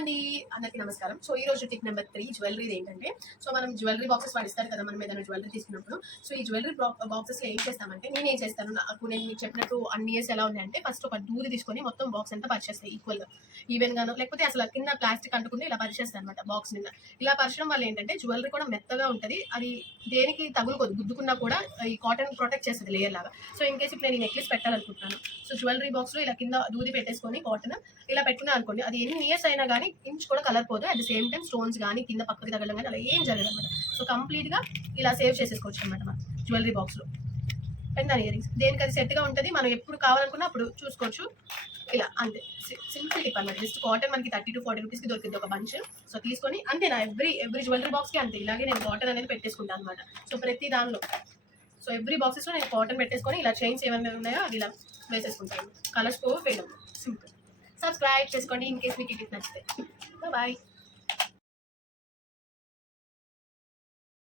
అండి, అందరికీ నమస్కారం. సో ఈ రోజు టిప్ నెంబర్ 3 జ్యువెలరీది ఏంటంటే, సో మనం జ్యువెలరీ బాక్సెస్ వాడిస్తారు కదా మనం ఏదైనా జ్యువెలరీ తీసుకున్నప్పుడు. సో ఈ జ్యువెలరీ బాక్సెస్లో ఏం చేస్తామంటే, నేనేం చేస్తాను, నాకు నేను మీకు చెప్పినట్టు అన్ని ఇయర్స్ ఎలా ఉన్నాయంటే, ఫస్ట్ ఒక దూది తీసుకొని మొత్తం బాక్స్ అంతా పరిచేస్తాయి ఈక్వల్గా, ఈవెన్గాను, లేకపోతే అసలు కింద ప్లాస్టిక్ అంటుకుంటే ఇలా పరిచేస్తాను అనమాట బాక్స్ నిండా. ఇలా పరిచడం వల్ల ఏంటంటే జ్యువెలరీ కూడా మెత్తగా ఉంటుంది, అది దేనికి తగులుకోదు, గుద్దుకున్నా కూడా ఈ కాటన్ ప్రొటెక్ట్ చేస్తుంది లేయర్ లాగా. సో ఇన్ కేసు ఇప్పుడు నేను ఈ నెక్లెస్ పెట్టాలనుకుంటున్నాను, సో జ్యువెలరీ బాక్స్లో ఇలా కింద దూది పెట్టేసుకొని కాటన్ ఇలా పెట్టుకున్నా అనుకోండి, అది ఎన్ని ఇయర్స్ అయినా కానీ ఇంచ్ కూడా కలర్ పోదు. At the same time stones కానీ కింద పక్కకి తగలడం కానీ అలా ఏం జరగదు అనమాట. సో కంప్లీట్గా ఇలా సేవ్ చేసేసుకోవచ్చు అనమాట మన జ్యువెలరీ బాక్స్లో. పెండెంట్ ఇయర్ రింగ్స్ దేనికి అది సెట్గా ఉంటుంది, మనం ఎప్పుడు కావాలనుకున్నా అప్పుడు చూసుకోవచ్చు. ఇలా అంతే, సింపుల్ టిప్ అనమాట. జస్ట్ కాటన్ మనకి 30 to 40 రూపీస్కి దొరికింది ఒక బంచ్. సో తీసుకొని అంతే, నా ఎవ్రీ జ్యువెలరీ బాక్స్కి అంతే ఇలాగే నేను కాటన్ అనేది పెట్టేసుకుంటాను అనమాట. సో ప్రతి దానిలో, సో ఎవ్రీ బాక్సెస్లో నేను కాటన్ పెట్టేసుకొని ఇలా చైన్స్ ఏమైనా ఉన్నాయో అవి ఇలా వేసేసుకుంటాను. కలర్స్ పోవు, ఫేడ్ సింపుల్. సబ్స్క్రైబ్ చేసుకోండి ఇన్ కేస్ మీకు ఈ టిప్ నచ్చితే. బాయ్.